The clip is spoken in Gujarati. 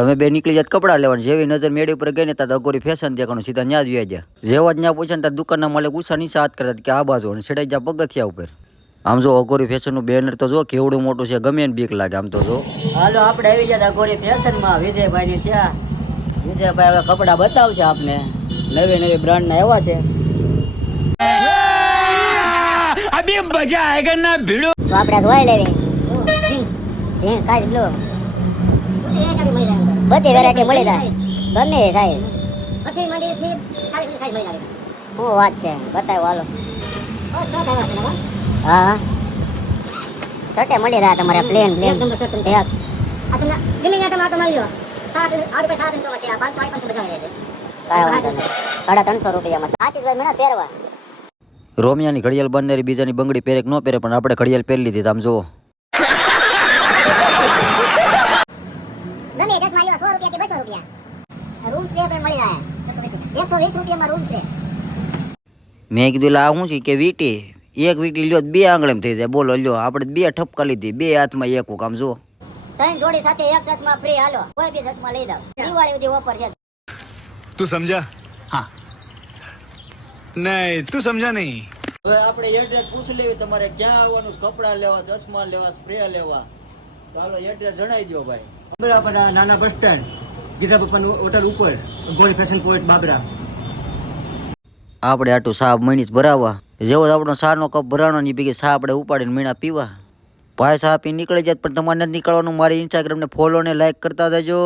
અમે બે નીકળી જાય કપડાં લેવાનું, જેવી નજર મેળી ઉપર ગઈ ને ત્યાં અઘોરી ફેશન દેખાણું, સીધા ન્યા જ વ્યા ગયા. જેવા જ ન્યા પૂછે ને ત્યાં દુકાનના માલિક ઉષા નીચે હાથ કરતા કે આ બાજુ, અને છેડાઈ ગયા પગથિયા ઉપર. આમ જો અઘોરી ફેશનનું બેનર તો જો કેવડું મોટું છે, ગમે એને બીક લાગે આમ તો જો. હાલો આપણે આવી ગયા અઘોરી ફેશનમાં વિજયભાઈ ની ત્યાં. વિજયભાઈ હવે કપડા બતાવશે આપને, નવી નવી બ્રાન્ડ ના એવા છે. અભી મજા આયેગા ના ભીડો. તો આપણે જોઈ લેવી જીન્સ કાચ બ્લુ બધી વેરાયટી મળી જાય, ગમે સાઈઝ બધી મળી થી સાઈઝ મળી જાય. શું વાત છે, બતાવો હાલો. હા શર્ટે મળી રહ્યા તમારે પ્લેન પ્લેન આ તમને ગમે ત્યાં તમે આટો મારી લો. 7.5 માં છે આ 500 બજાર છે. કાય વાંધો નહીં, 350 રૂપિયામાં આશીષભાઈ મને પહેરવા. રોમિયાની ઘડિયાળ બંનેરી બીજાની બંગડી પહેરે કે ન પહેરે, પણ આપણે ઘડિયાળ પહેરી લીધી. આમ જુઓ ગમે 10 માં લ્યો 100 રૂપિયા કે 200 રૂપિયા રૂમ સ્પ્રે પણ મળી જાય 120 રૂપિયામાં રૂમ સ્પ્રે. મેં કીધું લા શું છે કે વીટી, એક વીટી લ્યો 2 આંગળીમાં થઈ જાય. બોલો લ્યો, આપણે 2 ઠપકા લીધી, 2 હાથમાં એક કામ જુઓ. 3 જોડી સાથે એક ચશ્મા ફ્રી. હાલો કોઈ બી ચશ્મા લઈ જાવ, દિવાળી સુધી ઓફર છે. તું સમજા? હા નહીં તું સમજા નહીં. હવે આપણે એડ્રેસ પૂછી લેવી તમારે, ક્યાં આવવાનું, કપડાં લેવા, ચશ્મા લેવા, સ્પ્રે લેવા. તો હાલો એડ્રેસ જણાવી દો ભાઈ. બાબરા નાના બસ સ્ટેન્ડ, ગીતા પપ્પાનું હોટલ ઉપર, ગોરી ફેશન પોઈન્ટ બાબરા. આપણે આટલું સાહ મહિની ભરાવા, જેવો આપણો સાનો કપ ભરાવાનો ની ભેગી સાહ આપણે ઉપાડીને મીણા પીવા. ભાઈ સાહ પી નીકળી જાય, પણ તમારે નથી નીકળવાનું. મારી ઇન્સ્ટાગ્રામને ફોલો ને લાઈક કરતા જજો.